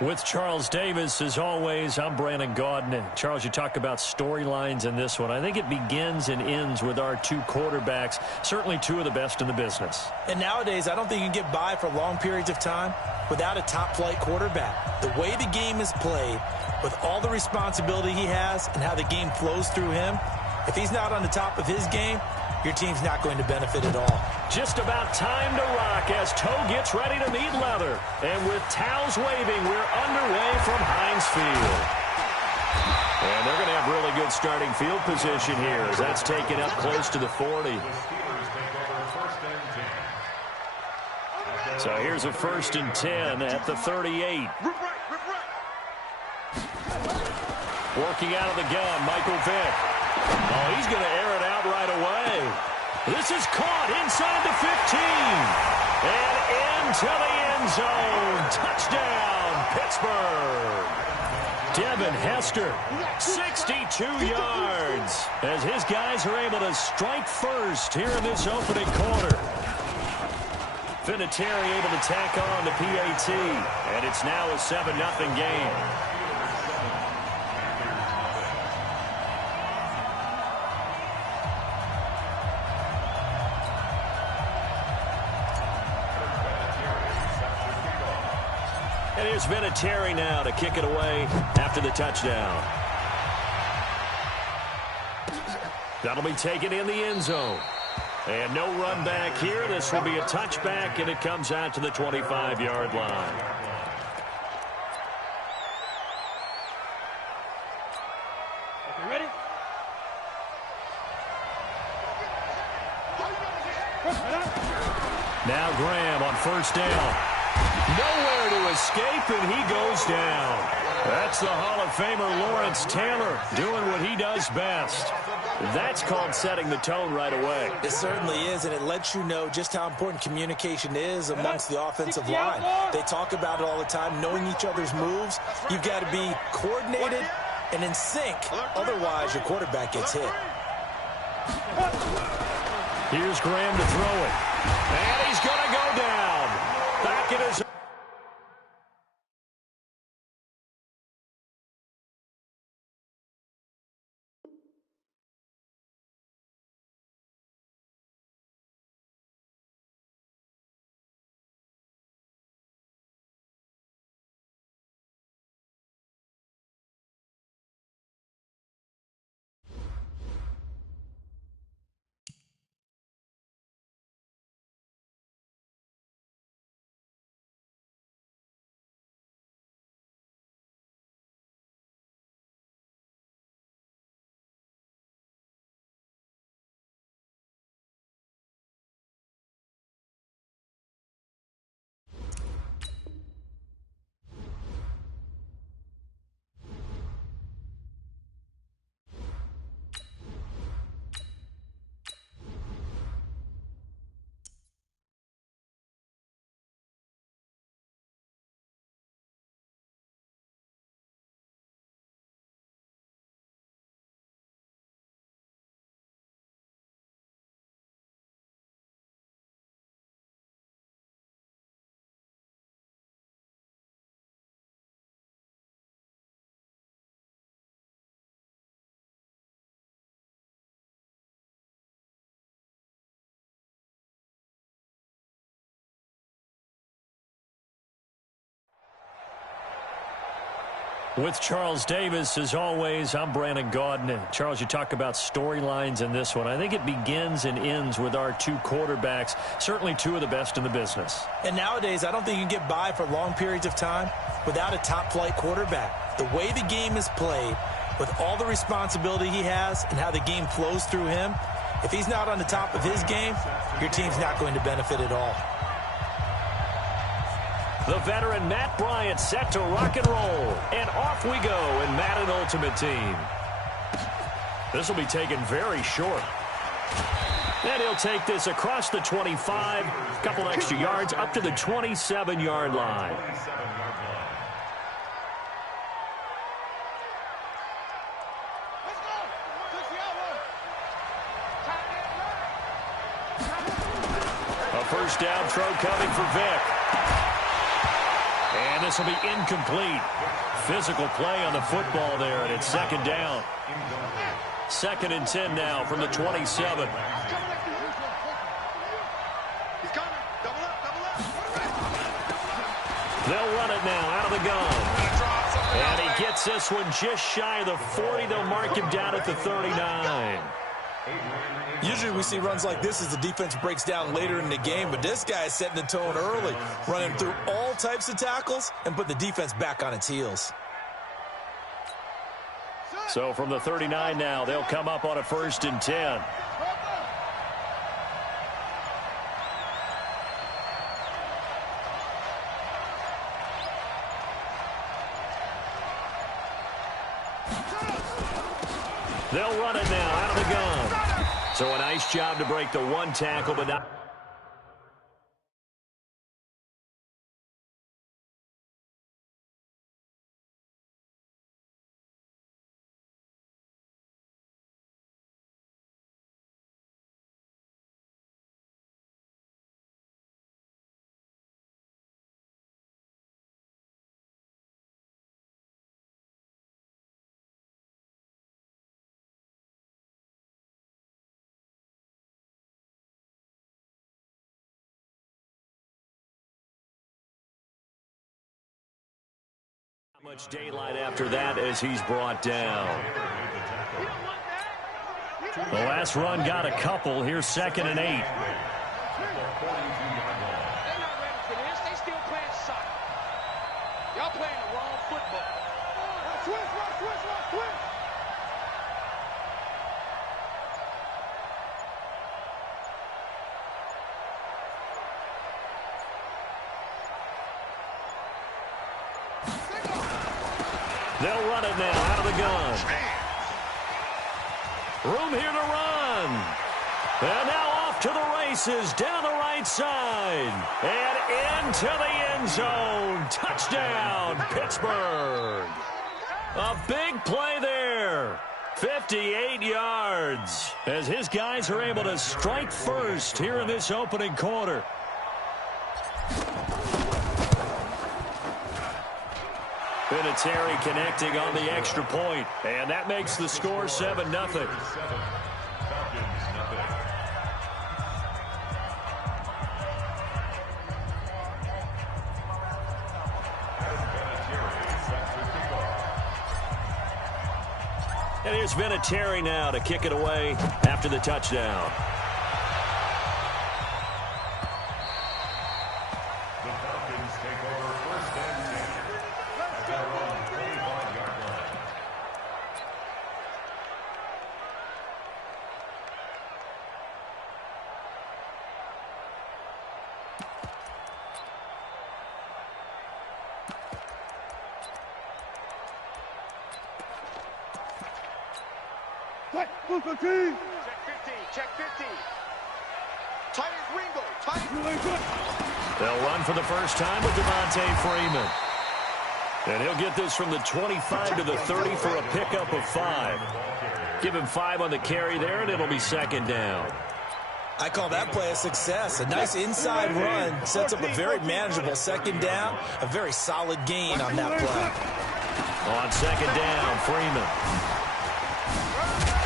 With Charles Davis, as always, I'm Brandon Gaudin. Charles, you talk about storylines in this one. I think it begins and ends with our two quarterbacks, certainly two of the best in the business. And nowadays, I don't think you can get by for long periods of time without a top-flight quarterback. The way the game is played, with all the responsibility he has and how the game flows through him, if he's not on the top of his game, your team's not going to benefit at all. Just about time to rock as Toe gets ready to meet leather. And with towels waving, we're underway from Heinz Field. And they're going to have really good starting field position here as that's taken up close to the 40. So here's a 1st and 10 at the 38. Working out of the gun, Michael Vick. Oh, he's going to air it out right away. This is caught inside the 15. And into the end zone. Touchdown, Pittsburgh. Devin Hester, 62 yards. As his guys are able to strike first here in this opening quarter. Vinatieri able to tack on the PAT. And it's now a 7-0 game. And here's Vinatieri now to kick it away after the touchdown. That'll be taken in the end zone. And no run back here. This will be a touchback, and it comes out to the 25-yard line. Okay, ready? Now Graham on 1st down. Nowhere to escape, and he goes down. That's the Hall of Famer Lawrence Taylor doing what he does best. That's called setting the tone right away. It certainly is, and it lets you know just how important communication is amongst the offensive line. They talk about it all the time, knowing each other's moves. You've got to be coordinated and in sync. Otherwise, your quarterback gets hit. Here's Graham to throw it. And he's going to go down. Back in his... With Charles Davis, as always, I'm Brandon Gaudin. Charles, you talk about storylines in this one. I think it begins and ends with our two quarterbacks, certainly two of the best in the business. And nowadays, I don't think you can get by for long periods of time without a top-flight quarterback. The way the game is played, with all the responsibility he has and how the game flows through him, if he's not on the top of his game, your team's not going to benefit at all. The veteran Matt Bryant set to rock and roll. And off we go in Madden Ultimate Team. This will be taken very short. And he'll take this across the 25, a couple extra yards up to the 27-yard line. A first down throw coming for Vick. And this will be incomplete. Physical play on the football there, and it's second down. 2nd and 10 now from the 27. They'll run it now out of the gun. And he gets this one just shy of the 40. They'll mark him down at the 39. Usually we see runs like this as the defense breaks down later in the game, but this guy is setting the tone early, running through all types of tackles and put the defense back on its heels. So from the 39 now, they'll come up on a 1st and 10. They'll run it now out of the gun. So a nice job to break the one tackle, but not. Much daylight after that as he's brought down. The last run got a couple. Here's 2nd and 8. They're not ready for this. They still playing soccer. Y'all playing the wrong football. Switch. They'll run it now out of the gun. Room here to run. And now off to the races down the right side. And into the end zone. Touchdown, Pittsburgh. A big play there. 58 yards as his guys are able to strike first here in this opening quarter. Vinatieri connecting on the extra point, and that makes the score 7-0. And here's Vinatieri now to kick it away after the touchdown. Check 50. Tight as Ringo. They'll run for the first time with Devontae Freeman. And he'll get this from the 25 to the 30 for a pickup of 5. Give him 5 on the carry there, and it'll be 2nd down. I call that play a success. A nice inside run sets up a very manageable 2nd down. A very solid gain on that play. On 2nd down, Freeman.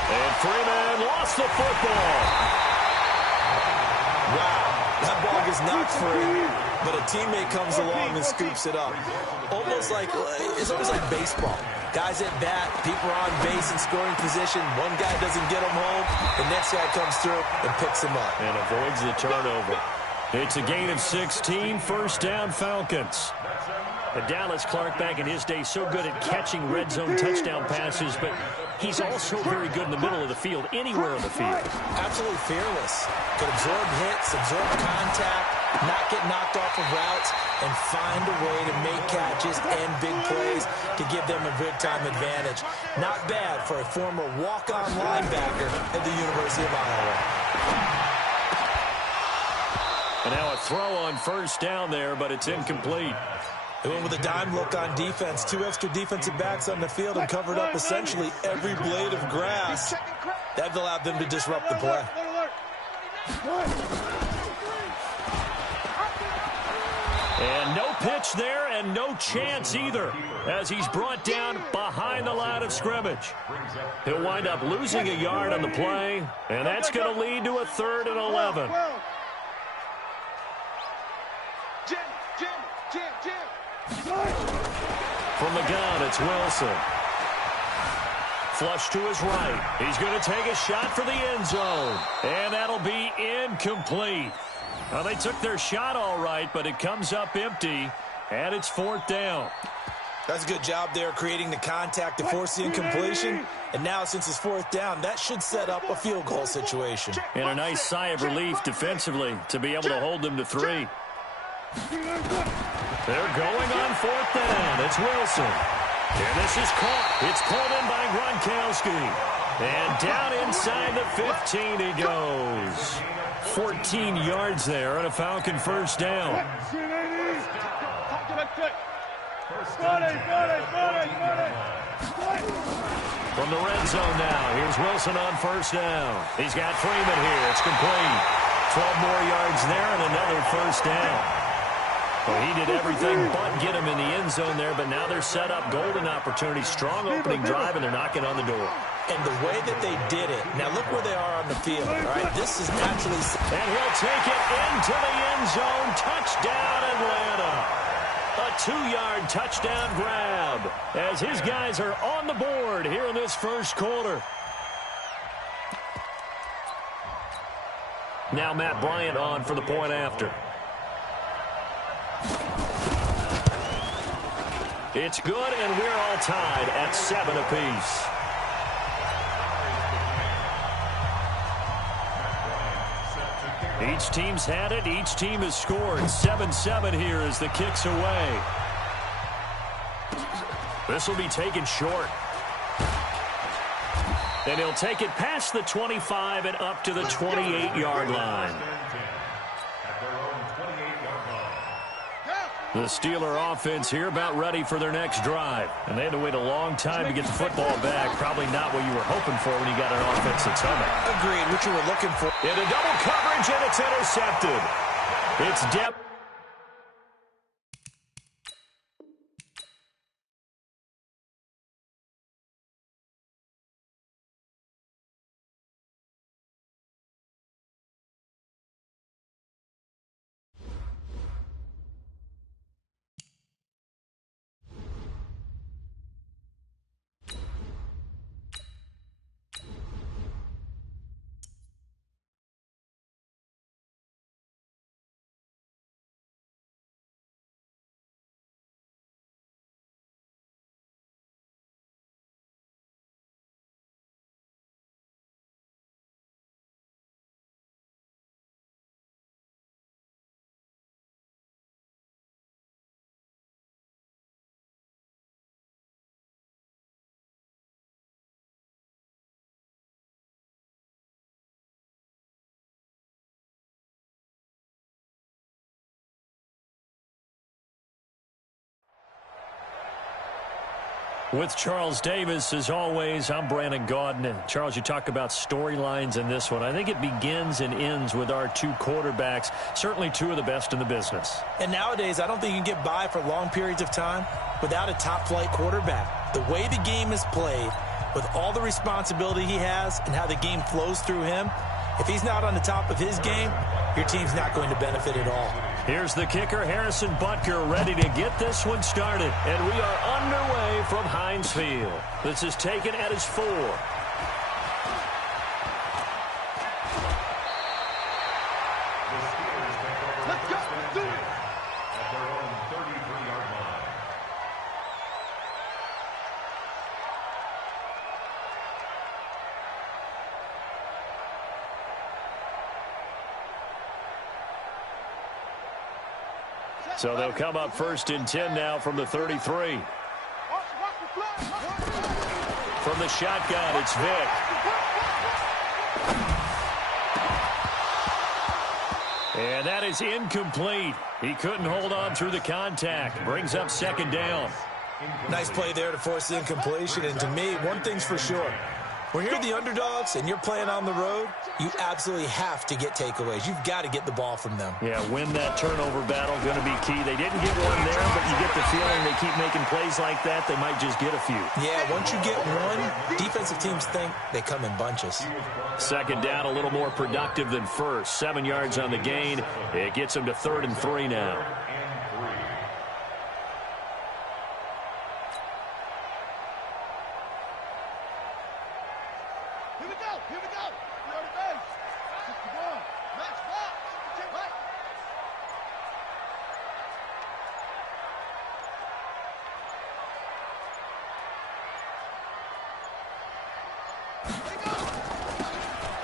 And Freeman lost the football. Wow, that ball gets knocked free, but a teammate comes along and scoops it up. It's almost like baseball. Guys at bat, people are on base in scoring position. One guy doesn't get him home. The next guy comes through and picks him up. And avoids the turnover. It's a gain of 16, 1st down Falcons. But Dallas Clark back in his day so good at catching red zone touchdown passes, but he's also very good in the middle of the field, anywhere on the field. Absolutely fearless. Could absorb hits, absorb contact, not get knocked off of routes, and find a way to make catches and big plays to give them a big-time advantage. Not bad for a former walk-on linebacker at the University of Iowa. And now a throw on 1st down there, but it's incomplete. They went with a dime look on defense. 2 extra defensive backs on the field and covered up essentially every blade of grass. That allowed them to disrupt the play. And no pitch there and no chance either as he's brought down behind the line of scrimmage. He'll wind up losing a yard on the play, and that's going to lead to a 3rd and 11. From the gun, it's Wilson. Flush to his right. He's going to take a shot for the end zone. And that'll be incomplete. Well, they took their shot all right, but it comes up empty, and it's 4th down. That's a good job there creating the contact to force the incompletion. And now, since it's 4th down, that should set up a field goal situation. And a nice sigh of relief defensively to be able to hold them to 3. They're going on 4th down. It's Wilson. And this is caught. It's pulled in by Gronkowski. And down inside the 15 he goes. 14 yards there and a Falcon 1st down. From the red zone now, here's Wilson on 1st down. He's got Freeman here. It's complete. 12 more yards there and another 1st down. Well, he did everything but get him in the end zone there, but now they're set up golden opportunity. Strong opening drive, and they're knocking on the door. And the way that they did it, now look where they are on the field, all right? This is naturally... And he'll take it into the end zone. Touchdown, Atlanta. A 2-yard touchdown grab as his guys are on the board here in this 1st quarter. Now Matt Bryant on for the point after. It's good, and we're all tied at 7 apiece. Each team's had it. Each team has scored. 7-7 here as the kick's away. This will be taken short. And he'll take it past the 25 and up to the 28-yard line. The Steeler offense here about ready for their next drive. And they had to wait a long time to get the football back. Probably not what you were hoping for when you got an offense that's humming. Agreed, what you were looking for. Into double coverage, and it's intercepted. It's depth. With Charles Davis, as always, I'm Brandon Gaudin. And Charles, you talk about storylines in this one. I think it begins and ends with our 2 quarterbacks, certainly 2 of the best in the business. And nowadays, I don't think you can get by for long periods of time without a top-flight quarterback. The way the game is played, with all the responsibility he has and how the game flows through him, if he's not on the top of his game, your team's not going to benefit at all. Here's the kicker, Harrison Butker, ready to get this one started. And we are underway from Heinz Field. This is taken at his 4. Let's go. Do it. At their own 33-yard line. So they'll come up 1st and 10 now from the 33. From the shotgun, it's Vick. And that is incomplete. He couldn't hold on through the contact. Brings up 2nd down. Nice play there to force the incompletion. And to me, one thing's for sure. When you're the underdogs and you're playing on the road, you absolutely have to get takeaways. You've got to get the ball from them. Yeah, win that turnover battle, going to be key. They didn't get one there, but you get the feeling they keep making plays like that, they might just get a few. Yeah, once you get one, defensive teams think they come in bunches. Second down, a little more productive than first. 7 yards on the gain. It gets them to 3rd and 3 now.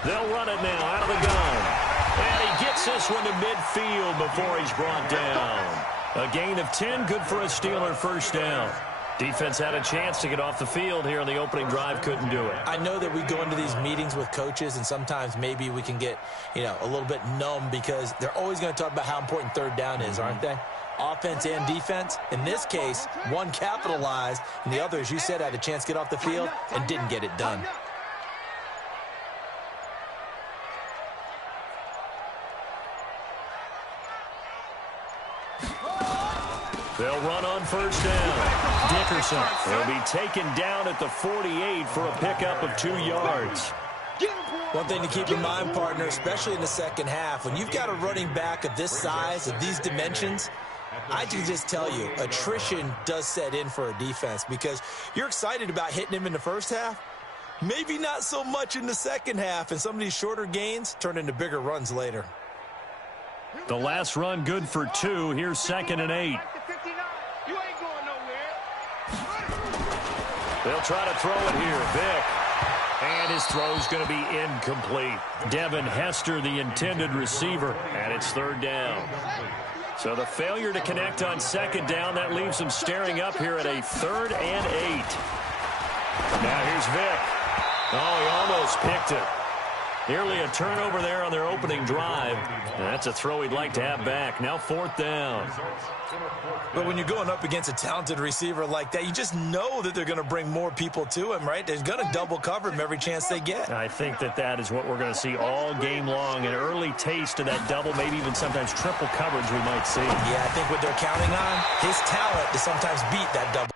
They'll run it now out of the gun. And he gets this one to midfield before he's brought down. A gain of 10, good for a Steeler first down. Defense had a chance to get off the field here on the opening drive, couldn't do it. I know that we go into these meetings with coaches, and sometimes maybe we can get, a little bit numb because they're always going to talk about how important third down is, aren't they? Offense and defense. In this case, one capitalized, and the other, as you said, had a chance to get off the field and didn't get it done. They'll run on first down. Dickerson will be taken down at the 48 for a pickup of 2 yards. One thing to keep in mind, partner, especially in the second half, when you've got a running back of this size, of these dimensions, I can just tell you, attrition does set in for a defense because you're excited about hitting him in the first half. Maybe not so much in the second half, and some of these shorter gains turn into bigger runs later. The last run good for 2. Here's 2nd and 8. You ain't going nowhere. They'll try to throw it here. Vick. And his throw's going to be incomplete. Devin Hester, the intended receiver, and it's 3rd down. So the failure to connect on 2nd down, that leaves them staring up here at a 3rd and 8. Now here's Vick. Oh, he almost picked it. Nearly a turnover there on their opening drive. And that's a throw he'd like to have back. Now 4th down. But when you're going up against a talented receiver like that, you just know that they're going to bring more people to him, right? They're going to double cover him every chance they get. I think that is what we're going to see all game long. An early taste of that double, maybe even sometimes triple coverage we might see. Yeah, I think what they're counting on, his talent to sometimes beat that double.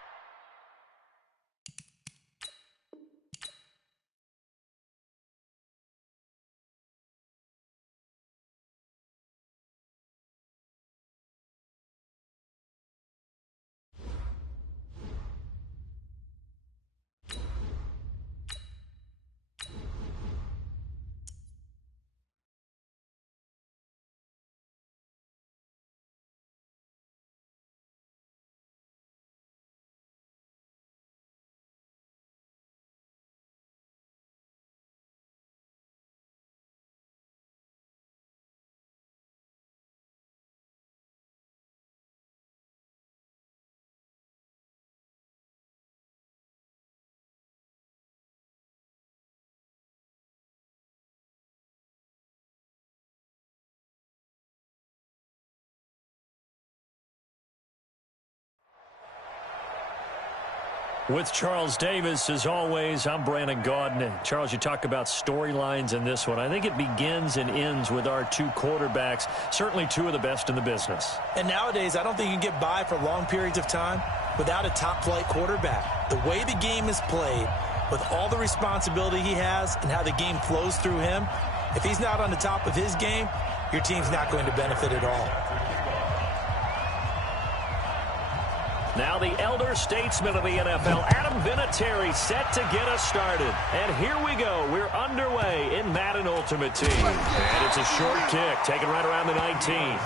With Charles Davis, as always, I'm Brandon Gaudin. And Charles, you talk about storylines in this one. I think it begins and ends with our 2 quarterbacks, certainly 2 of the best in the business. And nowadays, I don't think you can get by for long periods of time without a top-flight quarterback. The way the game is played, with all the responsibility he has and how the game flows through him, if he's not on the top of his game, your team's not going to benefit at all. Now the elder statesman of the NFL, Adam Vinatieri, set to get us started. And here we go. We're underway in Madden Ultimate Team. And it's a short kick, taken right around the 19.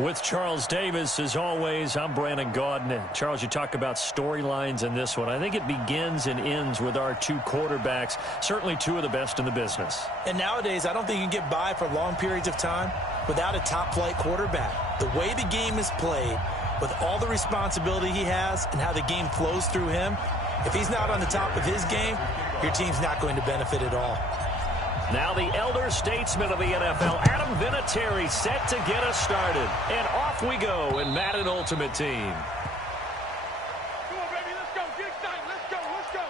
With Charles Davis, as always, I'm Brandon Gaudin. Charles, you talk about storylines in this one. I think it begins and ends with our two quarterbacks, certainly two of the best in the business. And nowadays, I don't think you can get by for long periods of time without a top-flight quarterback. The way the game is played, with all the responsibility he has and how the game flows through him, if he's not on the top of his game, your team's not going to benefit at all. Now the elder statesman of the NFL, Adam Vinatieri, set to get us started. And off we go in Madden Ultimate Team. Come on, baby, let's go. Get excited. Let's go. Let's go.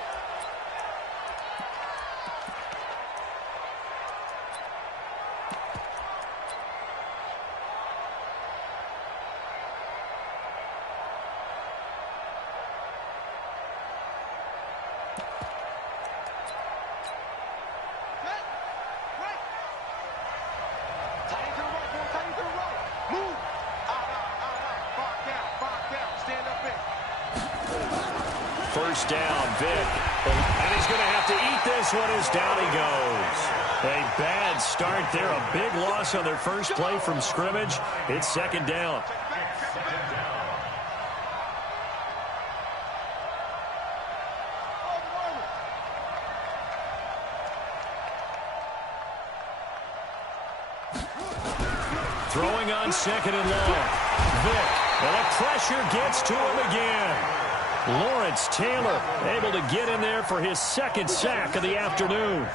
First down, Vic. And he's going to have to eat this one as down he goes. A bad start there. A big loss on their first play from scrimmage. It's second down. Throwing on second and long. Vic. And the pressure gets to him again. Lawrence Taylor able to get in there for his second sack of the afternoon.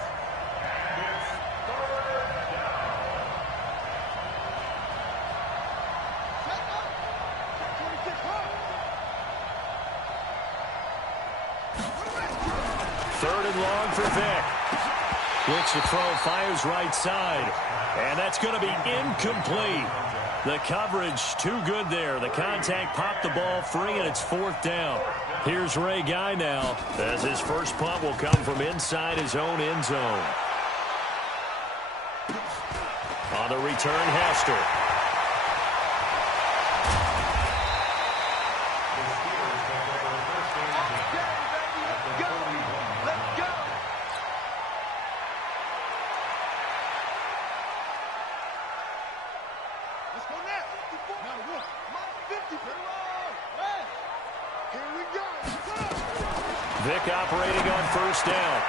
Third and long for Vic. Looks to throw, fires right side. And that's going to be incomplete. The coverage too good there. The contact popped the ball free, and it's fourth down. Here's Ray Guy now, as his first punt will come from inside his own end zone. On the return, Hester. Vic operating on first down.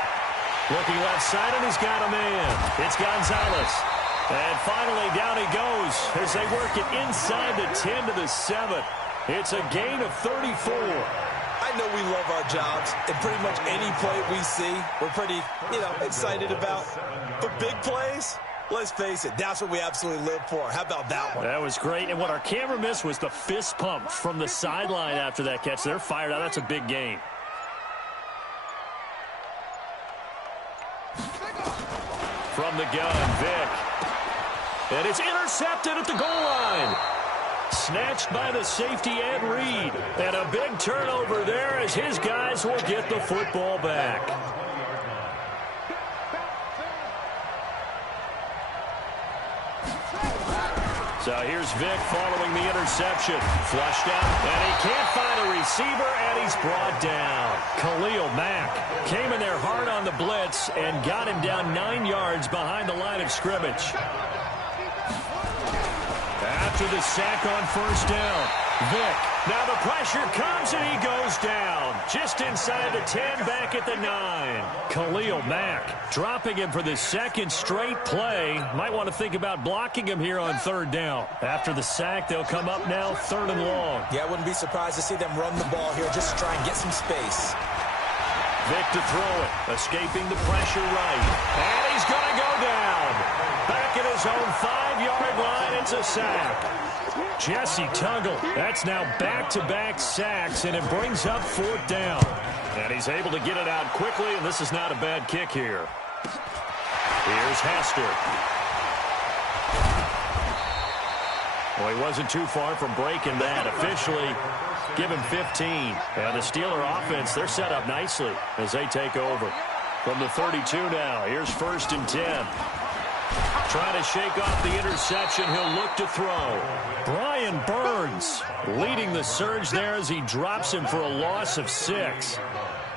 Looking left side, and he's got a man. It's Gonzalez. And finally, down he goes as they work it inside the 10 to the 7. It's a gain of 34. I know we love our jobs, and pretty much any play we see, we're pretty, excited about. But big plays, let's face it, that's what we absolutely live for. How about that one? That was great. And what our camera missed was the fist pump from the sideline after that catch. They're fired out. That's a big gain. From the gun, Vic. And it's intercepted at the goal line. Snatched by the safety, Ed Reed. And a big turnover there as his guys will get the football back. So here's Vic following the interception. Flushed out, and he can't find a receiver, and he's brought down. Khalil Mack came in there hard on the blitz and got him down 9 yards behind the line of scrimmage. After the sack on first down, Vic. Now the pressure comes, and he goes down. Just inside the 10, back at the 9. Khalil Mack dropping him for the second straight play. Might want to think about blocking him here on third down. After the sack, they'll come up now third and long. Yeah, I wouldn't be surprised to see them run the ball here just to try and get some space. Vic to throw it, escaping the pressure right. And he's going to go down. Back at his own 5-yard line, it's a sack. Jesse Tuggle, that's now back-to-back sacks, and it brings up fourth down. And he's able to get it out quickly, and this is not a bad kick here. Here's Hester. Well, he wasn't too far from breaking that. Officially, give him 15. And the Steeler offense, they're set up nicely as they take over. From the 32 now, here's first and 10. Trying to shake off the interception, he'll look to throw. Brian Burns leading the surge there as he drops him for a loss of 6.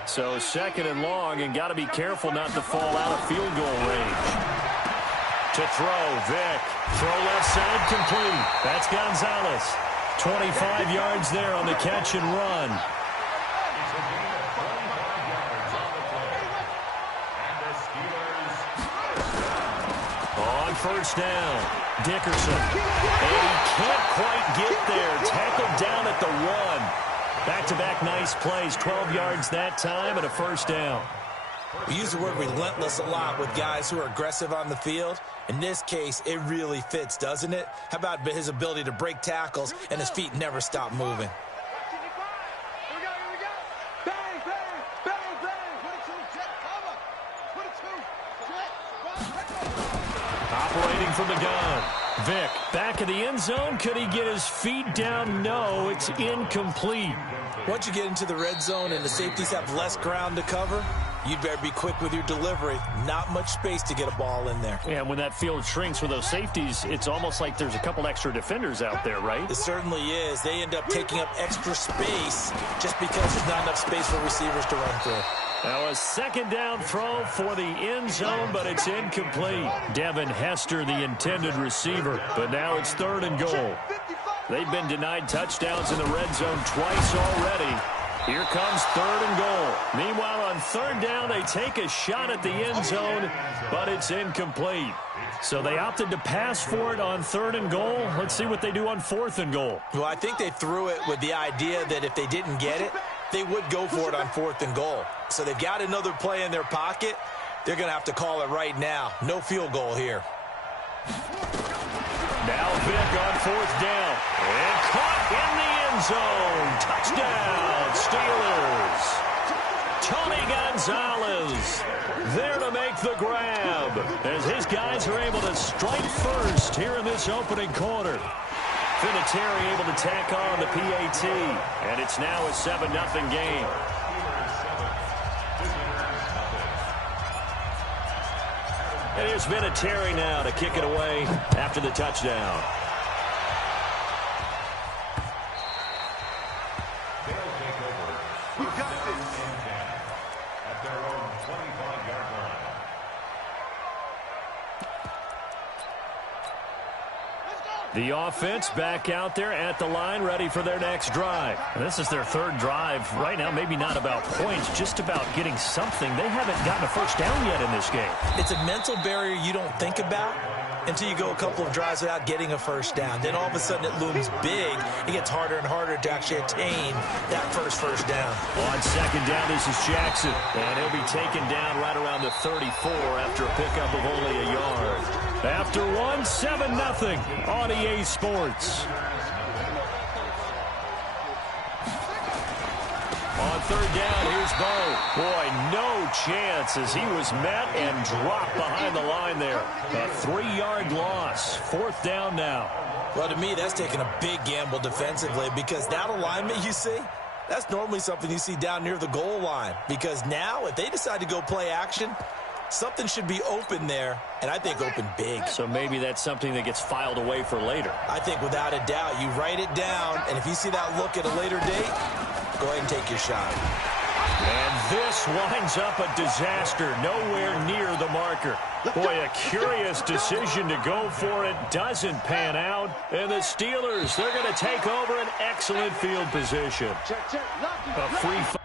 So second and long, and got to be careful not to fall out of field goal range. To To throw, Vick. Throw left side, complete. That's Gonzalez. 25 yards there on the catch and run. It's a gain of 25 yards on the play. And the Steelers on first down, Dickerson. And he can't quite get there. Tackled down at the 1. Back-to-back nice plays. 12 yards that time and a first down. We use the word relentless a lot with guys who are aggressive on the field. In this case, it really fits, doesn't it? How about his ability to break tackles and his feet never stop moving? Operating from the gun. Vick back in the end zone. Could he get his feet down? No, it's incomplete. Once you get into the red zone and the safeties have less ground to cover, you'd better be quick with your delivery. Not much space to get a ball in there. Yeah, when that field shrinks for those safeties, it's almost like there's a couple extra defenders out there, right? It certainly is. They end up taking up extra space just because there's not enough space for receivers to run through. Now a second down throw for the end zone, but it's incomplete. Devin Hester, the intended receiver, but now it's 3rd and goal. They've been denied touchdowns in the red zone twice already. Here comes 3rd and goal. Meanwhile, on 3rd down, they take a shot at the end zone, but it's incomplete. So they opted to pass for it on 3rd and goal. Let's see what they do on 4th and goal. Well, I think they threw it with the idea that if they didn't get it, they would go for it on 4th and goal. So they've got another play in their pocket. They're going to have to call it right now. No field goal here. Now Vick on 4th down. And caught in the end zone. Touchdown, Steelers. Tony Gonzalez there to make the grab as his guys are able to strike first here in this opening quarter. Vinatieri able to tack on the PAT, and it's now a 7-0 game. It is Vinatieri now to kick it away after the touchdown. they'll take over. We've got this at their own 25-yard line. The offense back out there at the line, ready for their next drive. And this is their 3rd drive. Right now, maybe not about points, just about getting something. They haven't gotten a first down yet in this game. It's a mental barrier you don't think about until you go a couple of drives without getting a first down. Then all of a sudden it looms big. It gets harder and harder to actually attain that first down. On 2nd down, this is Jackson. And he'll be taken down right around the 34 after a pickup of only a yard. After 7-0 on EA Sports. On 3rd down, here's Bo. Boy, no chance as he was met and dropped behind the line there. A 3-yard loss. 4th down now. Well, to me, that's taking a big gamble defensively because that alignment you see, that's normally something you see down near the goal line. Because now, if they decide to go play action, something should be open there, and I think open big. So maybe that's something that gets filed away for later. I think without a doubt, you write it down, and if you see that look at a later date, go ahead and take your shot. And this winds up a disaster, nowhere near the marker. Boy, a curious decision to go for it. Doesn't pan out. And the Steelers, they're going to take over an excellent field position. A free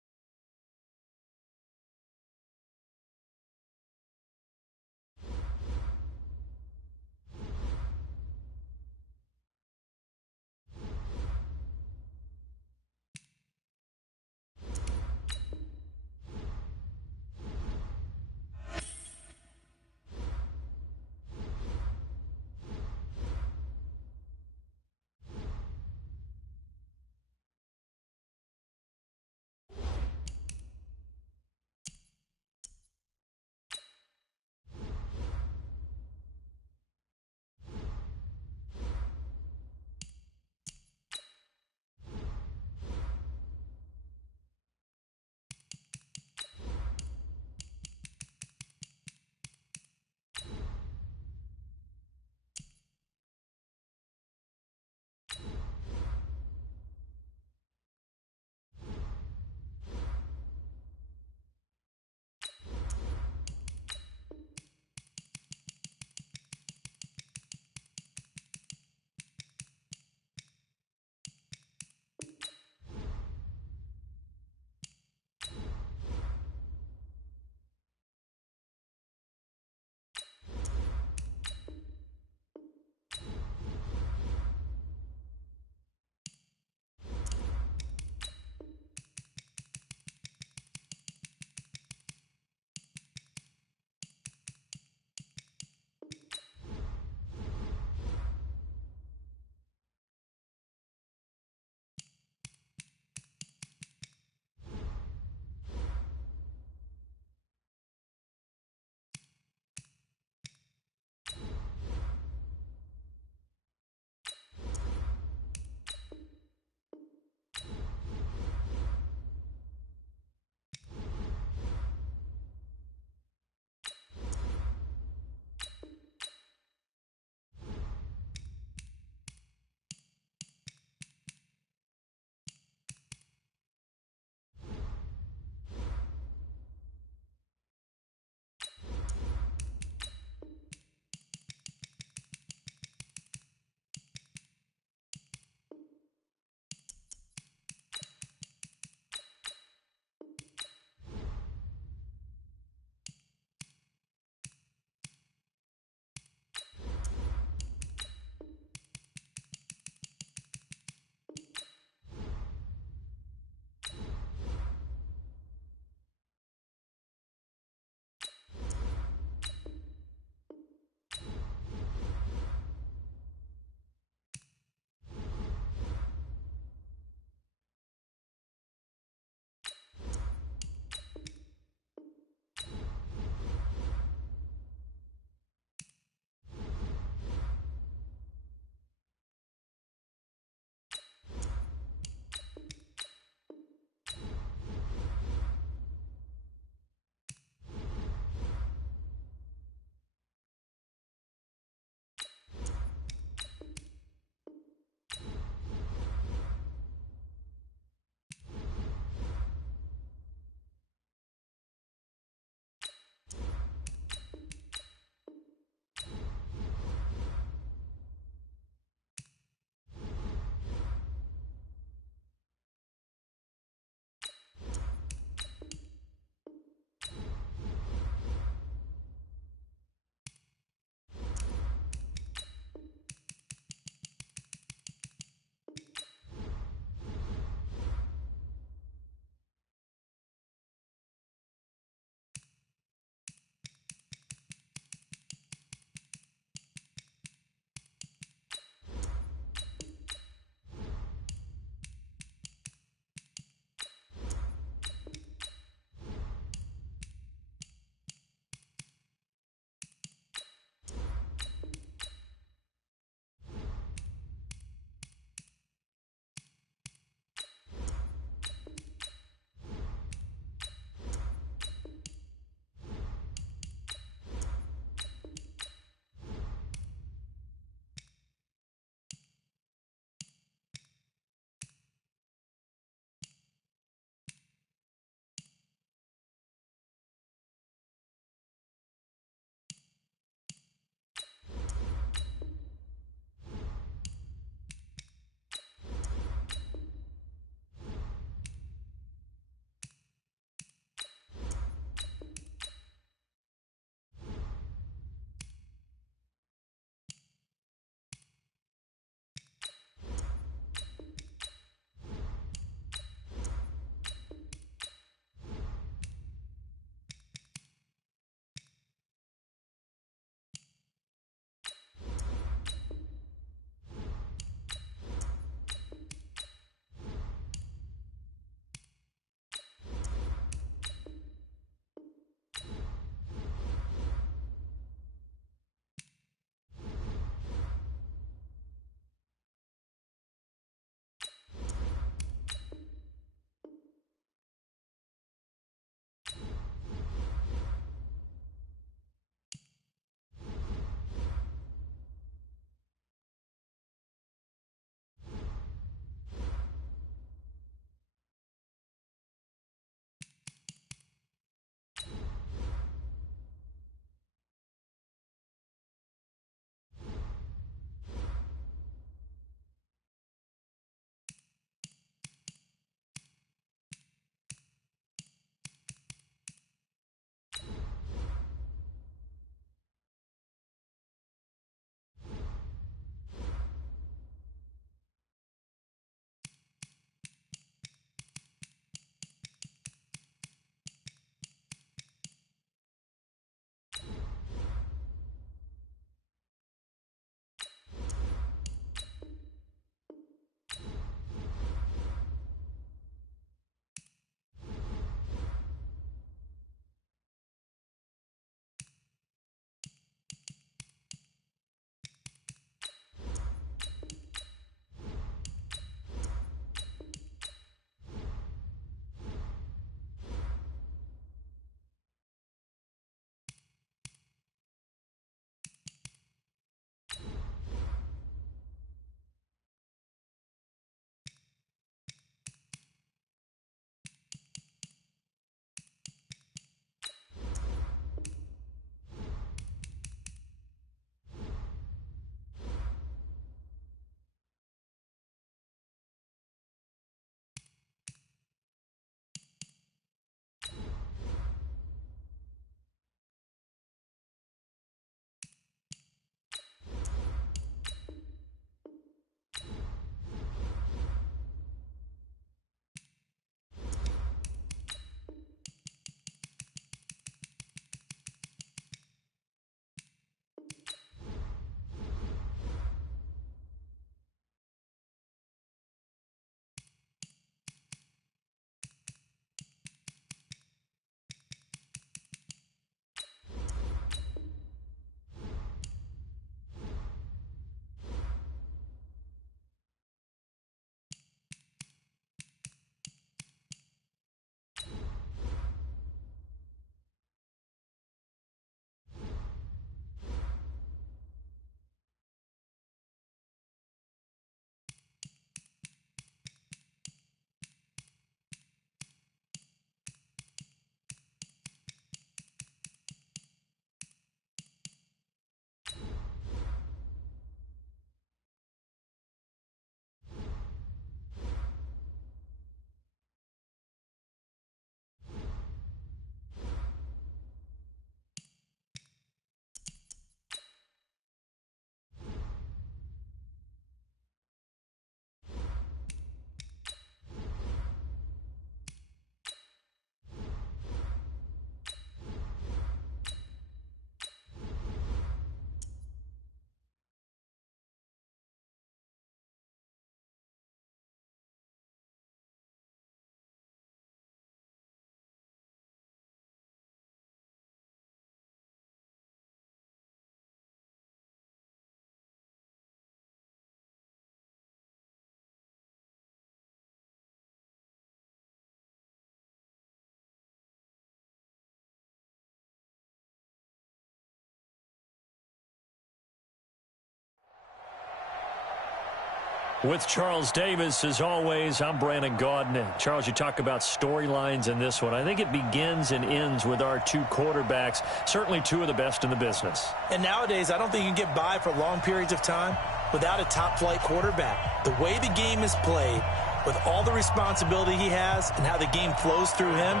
With Charles Davis, as always, I'm Brandon Gaudin. Charles, you talk about storylines in this one. I think it begins and ends with our two quarterbacks, certainly two of the best in the business. And nowadays, I don't think you can get by for long periods of time without a top-flight quarterback. The way the game is played, with all the responsibility he has and how the game flows through him,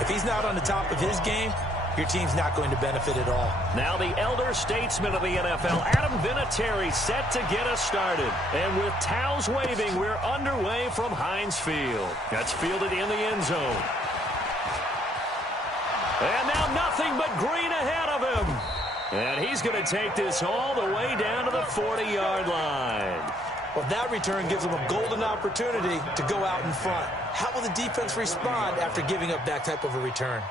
if he's not on the top of his game, your team's not going to benefit at all. Now the elder statesman of the NFL, Adam Vinatieri, set to get us started. And with towels waving, we're underway from Heinz Field. That's fielded in the end zone. And now nothing but green ahead of him. And he's going to take this all the way down to the 40-yard line. Well, that return gives him a golden opportunity to go out in front. How will the defense respond after giving up that type of a return?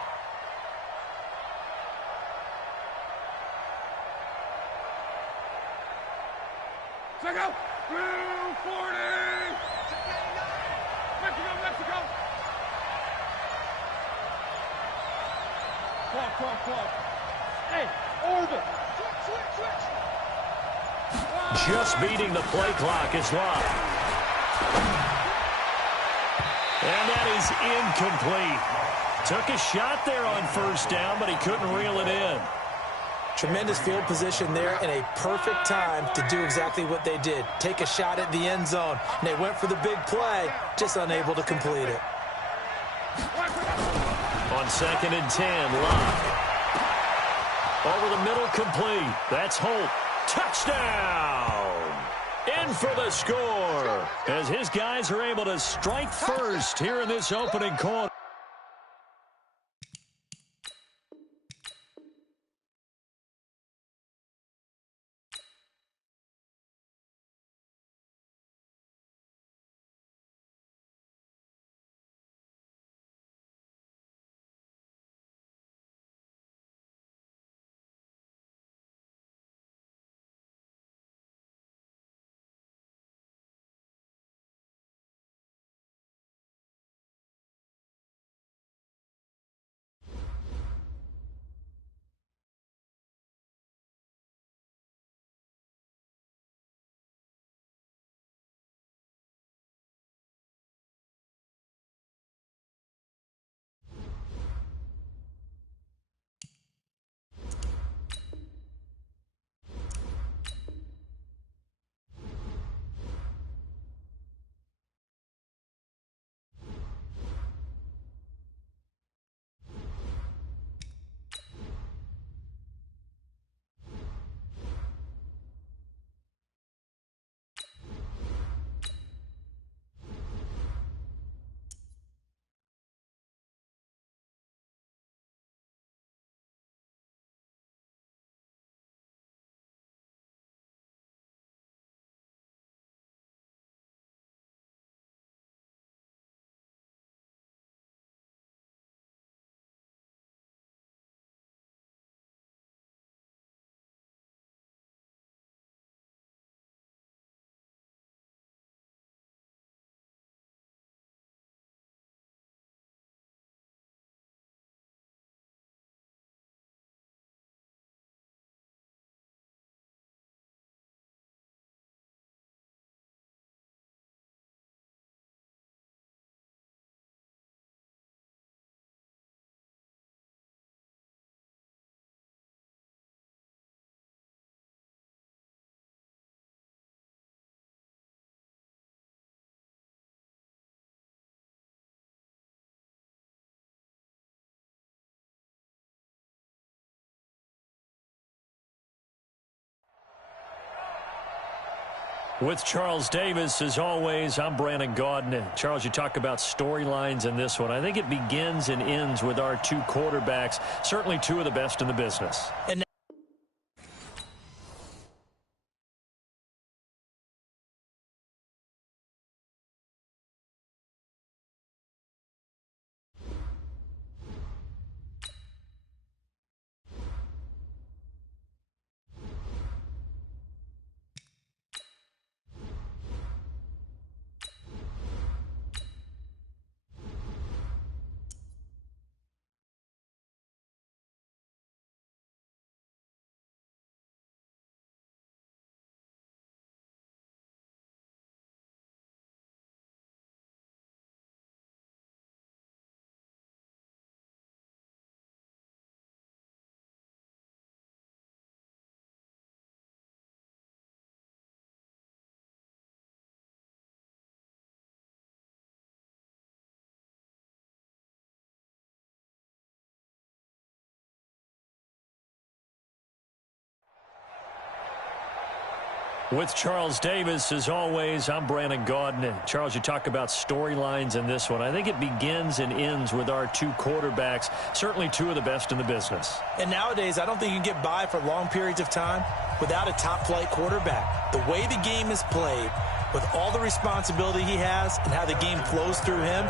Check out. 240. Mexico. Clock. Hey, orbit. Switch. Just beating the play clock is locked. And that is incomplete. Took a shot there on first down, but he couldn't reel it in. Tremendous field position there and a perfect time to do exactly what they did. Take a shot at the end zone. And they went for the big play, just unable to complete it. On 2nd and 10, Locke. Over the middle, complete. That's Holt. Touchdown! In for the score as his guys are able to strike first here in this opening quarter. With Charles Davis, as always, I'm Brandon Gaudin. Charles, you talk about storylines in this one. I think it begins and ends with our two quarterbacks, certainly two of the best in the business. And With Charles Davis, as always, I'm Brandon Gaudin. And Charles, you talk about storylines in this one. I think it begins and ends with our two quarterbacks, certainly two of the best in the business. And nowadays, I don't think you can get by for long periods of time without a top-flight quarterback. The way the game is played, with all the responsibility he has and how the game flows through him,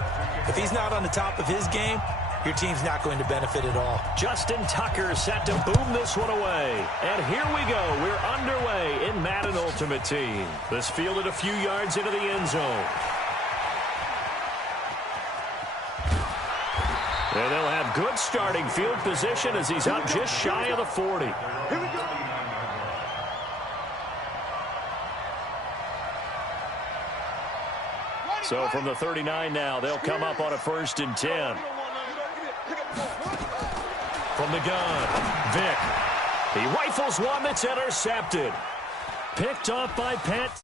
if he's not on the top of his game, your team's not going to benefit at all. Justin Tucker set to boom this one away. And here we go. We're underway in Madden Ultimate Team. This fielded a few yards into the end zone. And they'll have good starting field position as he's up just shy of the 40. Here we go. So from the 39 now, they'll come up on a 1st and 10. From the gun, Vick. He rifles one that's intercepted. Picked off by Pitt.